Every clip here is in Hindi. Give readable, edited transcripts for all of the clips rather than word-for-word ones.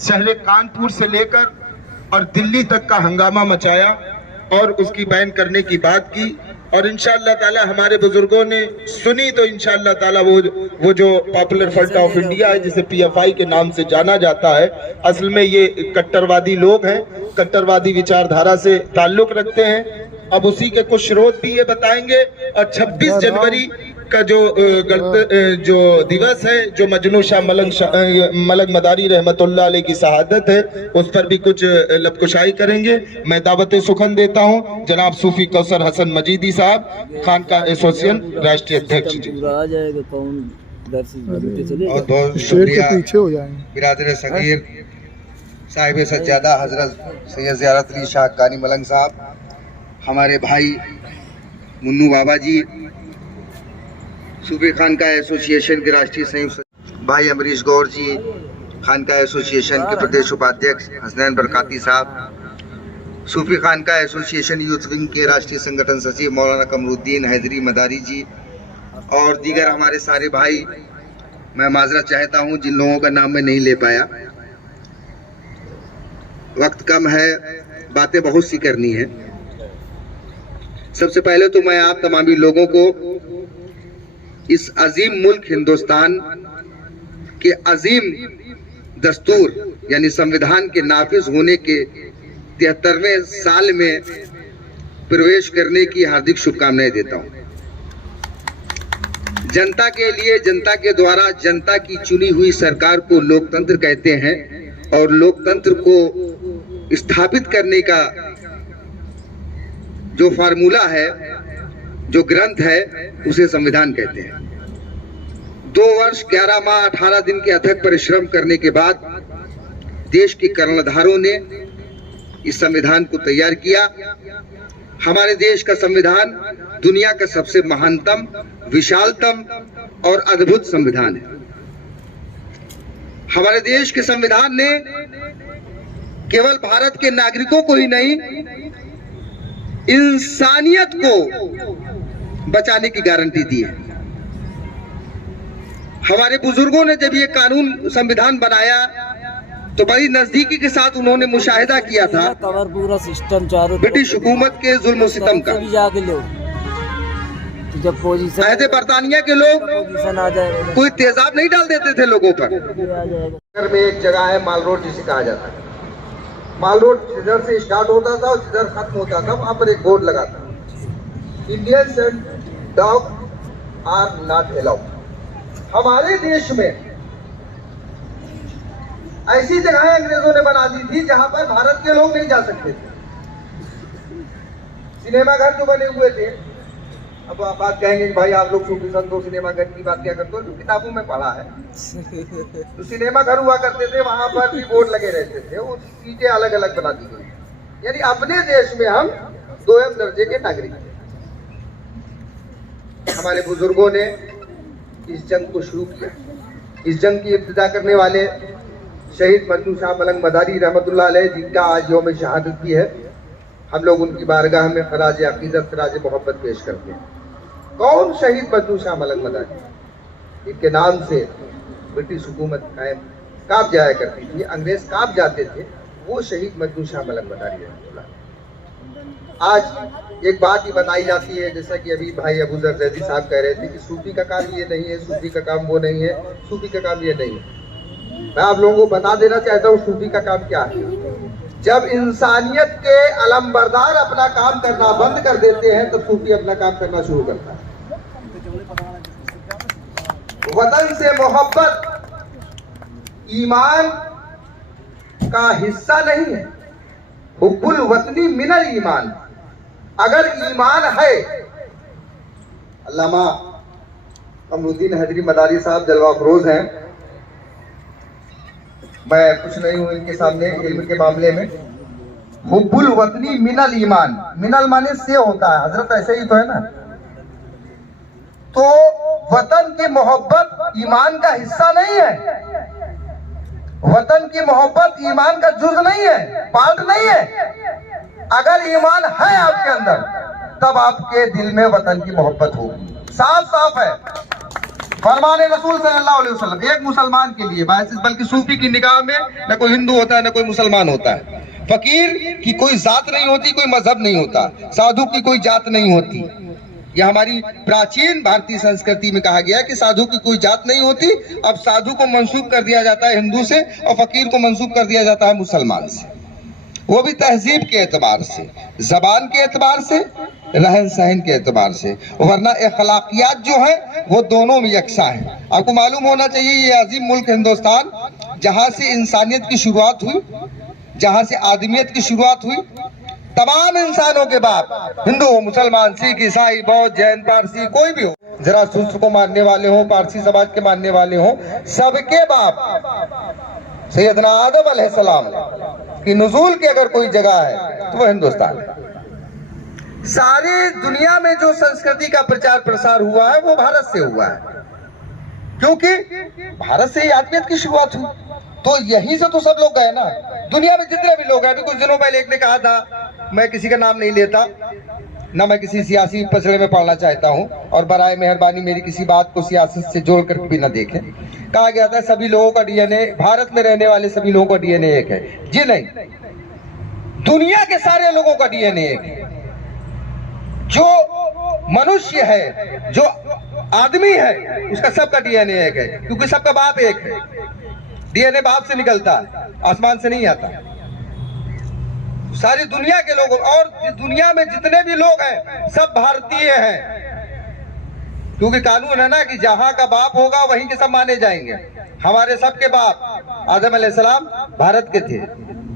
शहर कानपुर से लेकर और दिल्ली तक का हंगामा मचाया और उसकी बैन करने की बात की। और इंशाअल्लाह ताला हमारे बुजुर्गों ने सुनी तो इंशाअल्लाह ताला वो जो पॉपुलर फ्रंट ऑफ इंडिया है, जिसे पीएफआई के नाम से जाना जाता है, असल में ये कट्टरवादी लोग हैं, कट्टरवादी विचारधारा से ताल्लुक रखते हैं। अब उसी के कुछ स्रोत भी ये बताएंगे। और 26 जनवरी का जो दिवस है, जो मजनू शाह मलंग मदारी रहमतुल्लाह अलैह की शहादत है, उस पर भी कुछ लबकुशाई करेंगे। मैं दावत सुखन देता हूं जनाब सूफी कौसर हसन मजीदी साहब, खानका एसोसिएशन राष्ट्रीय अध्यक्ष जी। और बहुत शुक्रिया बिरादर सगीर साहिब सज्जादा हजरत सैयद ज़ियारत अली शाह कानी मलंग साहब, हमारे भाई मुन्नू बाबा जी, सूफी खानका एसोसिएशन के राष्ट्रीय संयुक्त भाई अमरीश गौर जी, खानका एसोसिएशन के प्रदेश उपाध्यक्ष हसनैन बरकाती साहब, सूफी खानका एसोसिएशन यूथ विंग के राष्ट्रीय संगठन सचिव मौलाना कमरुद्दीन हैदरी मदारी जी और दीगर हमारे सारे भाई। मैं माजरत चाहता हूं जिन लोगों का नाम मैं नहीं ले पाया, वक्त कम है, बातें बहुत सी करनी है। सबसे पहले तो मैं आप तमामी लोगों को इस अजीम मुल्क हिंदुस्तान के अजीम दस्तूर यानी संविधान के नाफिज होने के 73वें साल में प्रवेश करने की हार्दिक शुभकामनाएं देता हूं। जनता के लिए, जनता के द्वारा जनता की चुनी हुई सरकार को लोकतंत्र कहते हैं और लोकतंत्र को स्थापित करने का जो फार्मूला है, जो ग्रंथ है, उसे संविधान कहते हैं। 2 वर्ष 11 माह 18 दिन के अथक परिश्रम करने के बाद देश के कर्णधारों ने इस संविधान को तैयार किया। हमारे देश का संविधान दुनिया का सबसे महानतम, विशालतम और अद्भुत संविधान है। हमारे देश के संविधान ने केवल भारत के नागरिकों को ही नहीं, इंसानियत को बचाने की गारंटी दी है। हमारे बुजुर्गों ने जब ये कानून संविधान बनाया तो बड़ी नजदीकी के साथ उन्होंने मुशाहिदा किया था पूरा सिस्टम चारों ब्रिटिश हुकूमत के जुल्म सितम का। जब पोजीशन ऐसे बरतानिया के लोग पोजीशन आ जाए, कोई तेजाब नहीं डाल देते थे लोगों पर। घर में एक जगह है माल रोड जिसे कहा जाता है। माल रोड जिधर से स्टार्ट होता था और जिधर खत्म होता था वहां पर एक बोर्ड लगा था, Indians and dog are not allowed. हमारे देश में ऐसी जगहें अंग्रेजों ने बना दी थी जहां पर भारत के लोग नहीं जा सकते थे। सिनेमा घर जो बने हुए थे, अब आप बात कहेंगे कि भाई आप लोग सूफी संतों सिनेमा घर की बात क्या करते हो, जो किताबों में पढ़ा है। तो सिनेमा घर हुआ करते थे, वहां पर भी बोर्ड लगे रहते थे, वो सीटें अलग अलग बना दी गई। यानी अपने देश में हम 2म दर्जे के नागरिक थे। हमारे बुजुर्गों ने इस जंग को शुरू किया। इस जंग की इब्तिदा करने वाले शहीद मजनू शाह मलंग मदारी रहमतुल्लाह अलैह, जिनका आज यौम शहादत भी है, हम लोग उनकी बारगाह में खराज अकीदत, खराज मोहब्बत पेश करते हैं। कौन शहीद मजनू शाह मलंग मदारी? इनके नाम से ब्रिटिश हुकूमत कांप जाया करती थी, अंग्रेज कांप जाते थे, वो शहीद मजनू शाह मलंग मदारी रहमतुल्लाह। आज एक बात ही बताई जाती है, जैसा कि अभी भाई अबू जर जैदी साहब कह रहे थे कि सूफी का काम ये नहीं है, सूफी का काम वो नहीं है, सूफी का काम ये नहीं है। मैं आप लोगों को बता देना चाहता हूँ सूफी का काम क्या है। जब इंसानियत के अलमबरदार अपना काम करना बंद कर देते हैं तो सूफी अपना काम करना शुरू करता है। वतन से मोहब्बत ईमान का हिस्सा नहीं है, हुब्बुल वतनी मिनल ईमान। अगर ईमान है, अल्लामा कमरुद्दीन हैदरी मदारी साहब जलवा फरोज हैं, मैं कुछ नहीं हूं इनके सामने इल्म के मामले में। हुब्बुल वतनी मिनल ईमान, मिनल माने से होता है हजरत, ऐसे ही तो है ना। तो वतन की मोहब्बत ईमान का हिस्सा नहीं है, वतन की मोहब्बत ईमान का जुज नहीं है, पार्ट नहीं है। अगर ईमान है आपके अंदर तब आपके दिल में वतन की मोहब्बत होगी, साफ साफ है। फरमाने रसूल सल्लल्लाहु अलैहि वसल्लम, एक मुसलमान के लिए बल्कि सूफी की निगाह में न कोई हिंदू होता है न कोई मुसलमान होता है। फकीर की कोई जात नहीं होती, कोई मजहब नहीं होता, साधु की कोई जात नहीं होती। यह हमारी प्राचीन भारतीय संस्कृति में कहा गया है कि साधु की कोई जात नहीं होती। अब साधु को मंसूब कर दिया जाता है हिंदू से और फकीर को मंसूब कर दिया जाता है मुसलमान से, वो भी तहजीब के एतबार से, जबान के एतबार से, रहन सहन के एतबार से, वरना अखलाकियात जो है वो दोनों में यकसा है। आपको मालूम होना चाहिए ये अजीम मुल्क हिंदुस्तान, जहाँ से इंसानियत की शुरुआत हुई, जहाँ से आदमियत की शुरुआत हुई, तमाम इंसानों के बाप हिंदू हो, मुसलमान, सिख, ईसाई, बौद्ध, जैन, पारसी, कोई भी हो, जरा सूत्र को मानने वाले हो, पारसी समाज के मानने वाले हो, सबके बाप सैयदना आदम अलैहिस्सलाम की नुज़ूल की अगर कोई जगह है तो वो हिंदुस्तान है। सारी दुनिया में जो संस्कृति का प्रचार प्रसार हुआ है वो भारत से हुआ है, क्योंकि भारत से ही आदमियत की शुरुआत हुई, तो यहीं से तो सब लोग गए ना। दुनिया में जितने भी लोग हैं, अभी कुछ दिनों पहले एक ने कहा था, मैं किसी का नाम नहीं लेता, ना मैं किसी सियासी पसड़े में पड़ना चाहता हूं, और बराए मेहरबानी मेरी किसी बात को सियासत से जोड़ कर भी ना देखें। कहा गया था सभी लोगों का डीएनए, भारत में रहने वाले सभी लोगों का डीएनए एक है। जी नहीं, दुनिया के सारे लोगों का डीएनए एक है। जो मनुष्य है, जो आदमी है, उसका सबका डीएनए एक है, क्योंकि सबका बाप एक है। डीएनए बाप से निकलता है, आसमान से नहीं आता। सारी दुनिया के लोग और दुनिया में जितने भी लोग हैं सब भारतीय हैं, क्योंकि कानून है ना कि जहां का बाप होगा वहीं के सब माने जाएंगे। हमारे सबके बाप आदम अलैहिस्सलाम भारत के थे,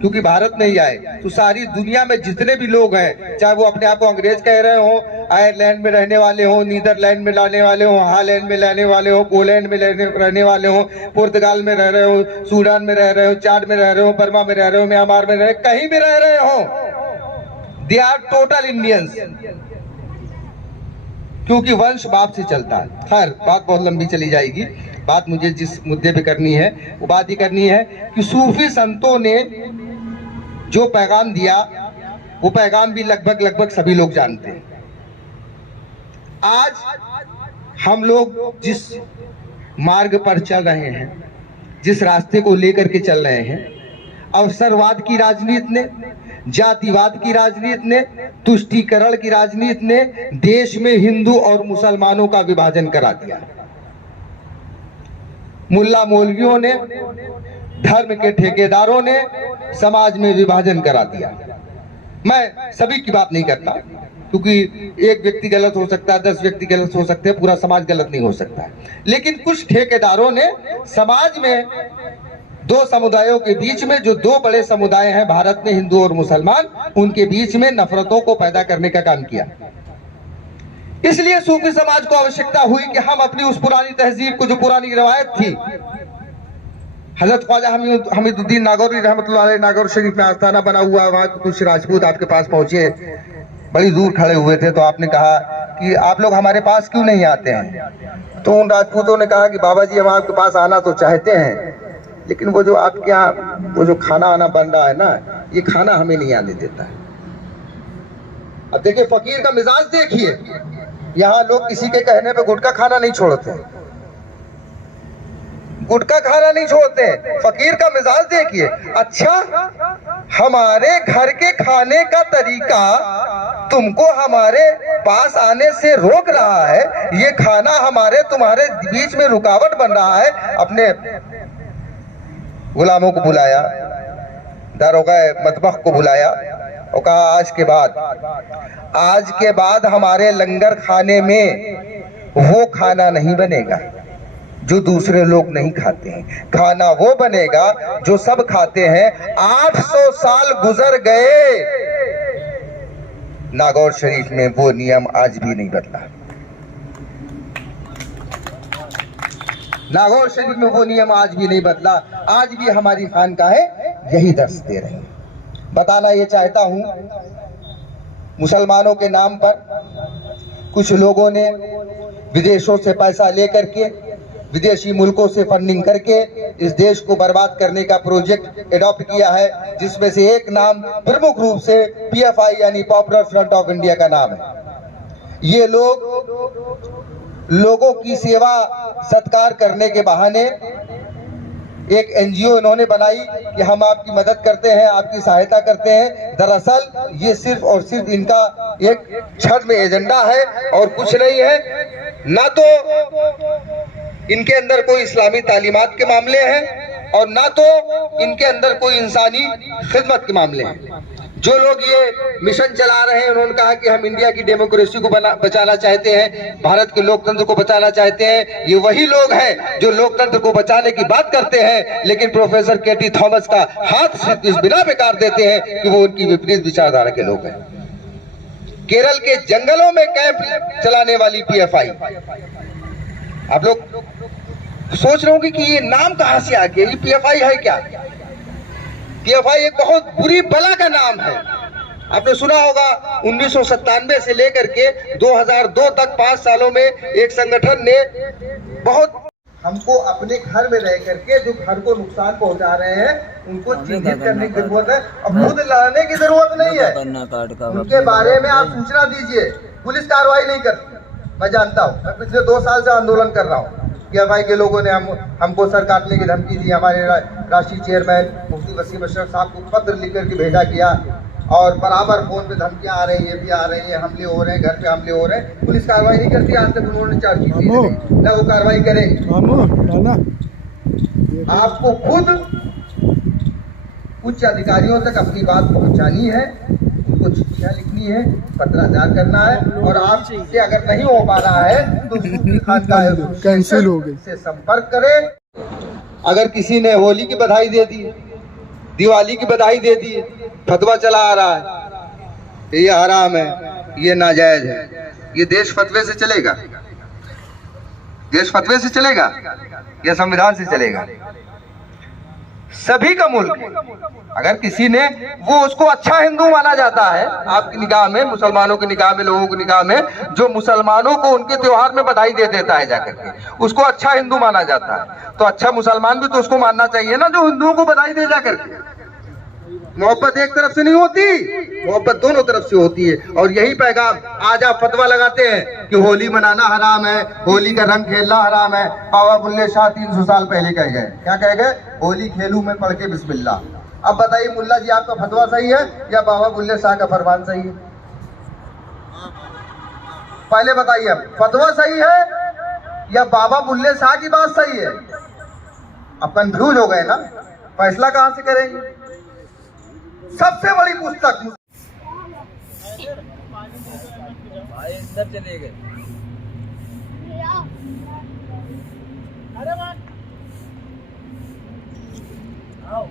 क्योंकि भारत में ही आए। तो सारी दुनिया में जितने भी लोग हैं, चाहे वो अपने आप को अंग्रेज कह रहे हो, आयरलैंड में रहने वाले हो, नीदरलैंड में रहने वाले हो, हालैंड में रहने वाले हो, पोलैंड में रहने वाले हो, पुर्तगाल में रह रहे हो, सूडान में रह रहे हो, चाड में रह रहे हो, बर्मा में रह रहे हो, म्यांमार में रह रहे हो, कहीं भी रह रहे हो, दे आर टोटल इंडियंस, क्योंकि वंश बाप से चलता है। खैर, बात बहुत लंबी चली जाएगी। बात मुझे जिस मुद्दे पे करनी है वो बात ही करनी है कि सूफी संतों ने जो पैगाम दिया वो पैगाम भी लगभग सभी लोग जानते हैं। आज हम लोग जिस मार्ग पर चल रहे हैं, जिस रास्ते को लेकर के चल रहे हैं, अवसरवाद की राजनीति ने, जातिवाद की राजनीति ने, तुष्टीकरण की राजनीति ने देश में हिंदू और मुसलमानों का विभाजन करा दिया। मुल्ला मौलवियों ने, धर्म के ठेकेदारों ने समाज में विभाजन करा दिया। मैं सभी की बात नहीं करता, क्योंकि एक व्यक्ति गलत हो सकता है, 10 व्यक्ति गलत हो सकते हैं, पूरा समाज गलत नहीं हो सकता है। लेकिन कुछ ठेकेदारों ने समाज में दो समुदायों के बीच में, जो दो बड़े समुदाय हैं भारत में, हिंदू और मुसलमान, उनके बीच में नफरतों को पैदा करने का काम किया। इसलिए सूफी समाज को आवश्यकता हुई कि हम अपनी उस पुरानी तहजीब को, जो पुरानी रवायत थी, हजरत ख्वाजा हमीदुद्दीन नागौरी रहमतुल्लाह अलैह, नागौर शरीफ में आस्थाना बना हुआ, वहां कुछ राजपूत आपके पास पहुंचे, बड़ी दूर खड़े हुए थे, तो आपने कहा कि आप लोग हमारे पास क्यों नहीं आते हैं? तो उन राजपूतों ने कहा कि बाबा जी, हम आपके पास आना तो चाहते हैं, लेकिन वो जो आपके यहाँ वो जो खाना आना बन रहा है ना, ये खाना हमें नहीं आने देता है। अब देखिए फकीर का मिजाज देखिए, यहाँ लोग किसी के कहने पे गुटखा खाना नहीं छोड़ते, गुटखा खाना नहीं छोड़ते। फकीर का मिजाज देखिए, अच्छा हमारे घर के खाने का तरीका तुमको हमारे पास आने से रोक रहा है, ये खाना हमारे तुम्हारे बीच में रुकावट बन रहा है। अपने गुलामों को बुलाया, दारोगा मतबख को बुलाया और कहा आज के बाद हमारे लंगर खाने में वो खाना नहीं बनेगा जो दूसरे लोग नहीं खाते हैं, खाना वो बनेगा जो सब खाते हैं। 800 साल गुजर गए, नागौर शरीफ में वो नियम आज भी नहीं बदला। नागौर शरीफ में वो नियम आज भी नहीं बदला। आज भी हमारी खानकाहें यही दर्श दे रही हैं। बताना ये चाहता हूं, मुसलमानों के नाम पर कुछ लोगों ने विदेशों से पैसा लेकर के, विदेशी मुल्कों से फंडिंग करके इस देश को बर्बाद करने का प्रोजेक्ट एडॉप्ट किया है, जिसमें से एक नाम प्रमुख रूप से PFI यानी पॉपुलर फ्रंट ऑफ इंडिया का नाम है। ये लोग लोगों की सेवा सत्कार करने के बहाने एक एनजीओ इन्होंने बनाई कि हम आपकी मदद करते हैं, आपकी सहायता करते हैं। दरअसल ये सिर्फ और सिर्फ इनका एक छद्म एजेंडा है और कुछ नहीं है। ना तो इनके अंदर कोई इस्लामी तालीमात के मामले हैं और ना तो इनके अंदर कोई इंसानी खिदमत के मामले हैं। जो लोग ये मिशन चला रहे हैं, उन्होंने कहा कि हम इंडिया की डेमोक्रेसी को बचाना चाहते हैं, भारत के लोकतंत्र को बचाना चाहते हैं। ये वही लोग हैं जो लोकतंत्र को बचाने की बात करते हैं, लेकिन प्रोफेसर के.टी. थॉमस का हाथ इस बिना बेकार देते हैं कि वो उनकी विपरीत विचारधारा के लोग हैं। केरल के जंगलों में कैंप चलाने वाली पीएफआई, आप लोग सोच रहे होंगे कि ये नाम कहां से आ गया, ये पीएफआई है क्या? पीएफआई एक बहुत बुरी बला का नाम है। आपने सुना होगा 1997 से लेकर के 2002 तक 5 सालों में एक संगठन ने बहुत हमको अपने घर में रह करके जो घर को नुकसान पहुंचा रहे हैं उनको चिन्हित करने की जरूरत है और खुद लड़ने की जरूरत नहीं है। उनके बारे में आप सूचना दीजिए, पुलिस कार्रवाई नहीं करती। मैं जानता हूँ, मैं पिछले 2 साल से आंदोलन कर रहा हूँ। पीएफआई के लोगों ने हमको सर काटने की धमकी दी। हमारे राष्ट्रीय चेयरमैन मुफ्ती वसीम अशरफ साहब को पत्र लिख करके भेजा किया और बराबर फोन पे धमकियां आ रही है, भी आ रही है, हमले हो रहे हैं, घर पे हमले हो रहे हैं। पुलिस कार्रवाई नहीं करती। आज तक उन्होंने चार्जशीट दी नहीं, ना वो कार्रवाई करेंगे। आपको खुद उच्च अधिकारियों तक अपनी बात पहुंचानी है, उनको चिट्ठियां लिखनी है, पत्राचार करना है और आपसे अगर नहीं हो पा रहा है तो कैंसिल हो गई से संपर्क करें। अगर किसी ने होली की बधाई दे दी, दिवाली की बधाई दे दी, फतवा चला आ रहा है, ये हराम है, ये नाजायज है, ये देश फतवे से चलेगा? देश फतवे से चलेगा या संविधान से चलेगा? सभी का मुल्क, अगर किसी ने वो उसको अच्छा हिंदू माना जाता है आपकी निगाह में, मुसलमानों की निगाह में, लोगों की निगाह में, जो मुसलमानों को उनके त्योहार में बधाई दे देता है जाकर के, उसको अच्छा हिंदू माना जाता है। तो अच्छा मुसलमान भी तो उसको मानना चाहिए ना जो हिंदुओं को बधाई दे जाकर के। मोहब्बत एक तरफ से नहीं होती, मोहब्बत दोनों तरफ से होती है। और यही पैगाम आज आप फतवा लगाते हैं कि होली मनाना हराम है, होली का रंग खेलना हराम है। बाबा बुल्ले शाह 300 साल पहले कह गए, क्या कह गए? होली खेलूं मैं पढ़ के बिस्मिल्लाह। अब बताइए मुल्ला जी, आपका फतवा सही है या बाबा बुल्ले शाह का फरमान सही है? पहले बताइए, फतवा सही है या बाबा बुल्ले शाह की बात सही है? अब कंफ्यूज हो गए ना, फैसला कहां से करेंगे? सबसे बड़ी पुस्तक भाई अंदर चले गए। आओ